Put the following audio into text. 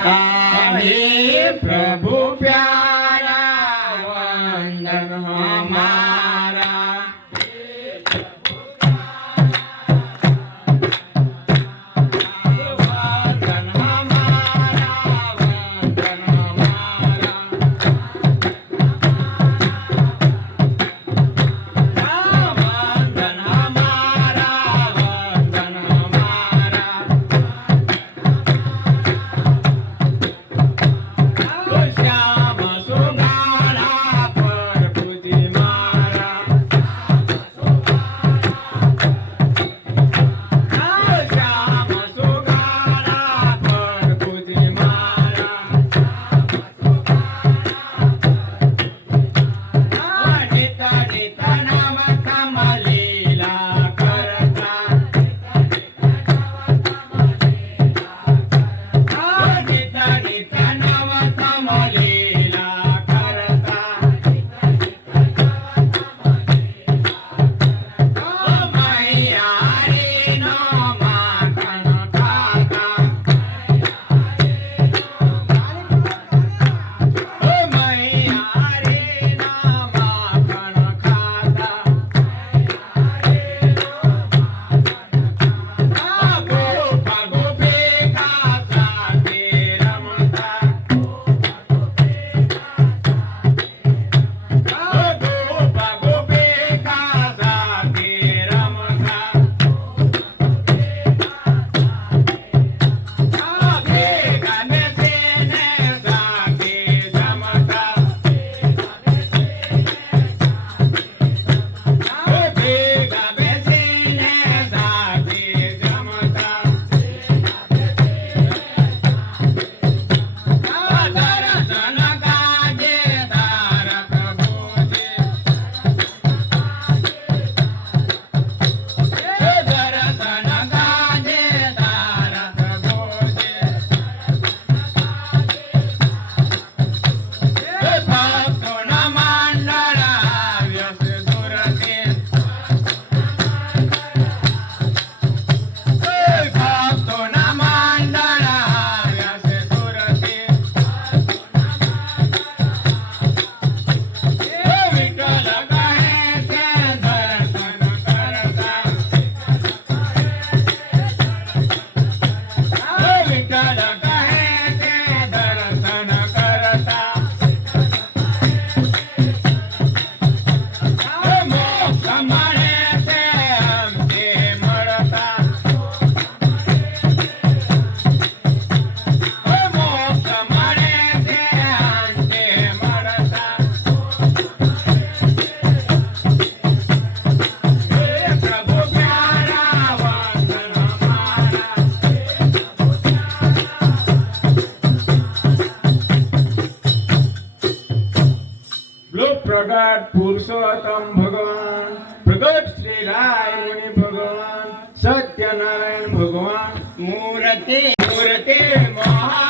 हे प्रभु प्यारा वंदन हमारा। वंदन हमारा, वंदन हमारा। वंदन हमारा, वंदन हमारा। श्याम सुगाड़ा पर बुद्धि मारा। श्याम सुगाड़ा पर बुद्धि मारा। नित नित नाम कमलीला करता। नित नित नाम कमलीला करता। मैया रे नो माखन खाता। मैया रे नो माखन खाता। गोप गोपिका साथे रमता। गोप गोपिका साथे रमता। भेगा में सेने साथे जमता। भेगा में सेने साथे जमता। दर्शन काजे तार प्रभु जी। दर्शन काजे तार प्रभु जी। भक्तो न मंडळ व्यस दुरते। भक्तो न मंडळ व्यस दुरते। विठ्ठल कहे ते दर्शन करता। विठ्ठल कहे ते दर्शन करता। मोक्ष म्हणे ते आमचे मळता। मोक्ष म्हणे ते आमचे मळता। हे प्रभु प्यारा वंदन हमारा। लोक प्रगट पुरुषोत्तम भगवान, प्रगट श्री राय मुनि भगवान, सत्यनारायण भगवान। मूर्ते मूर्ते महा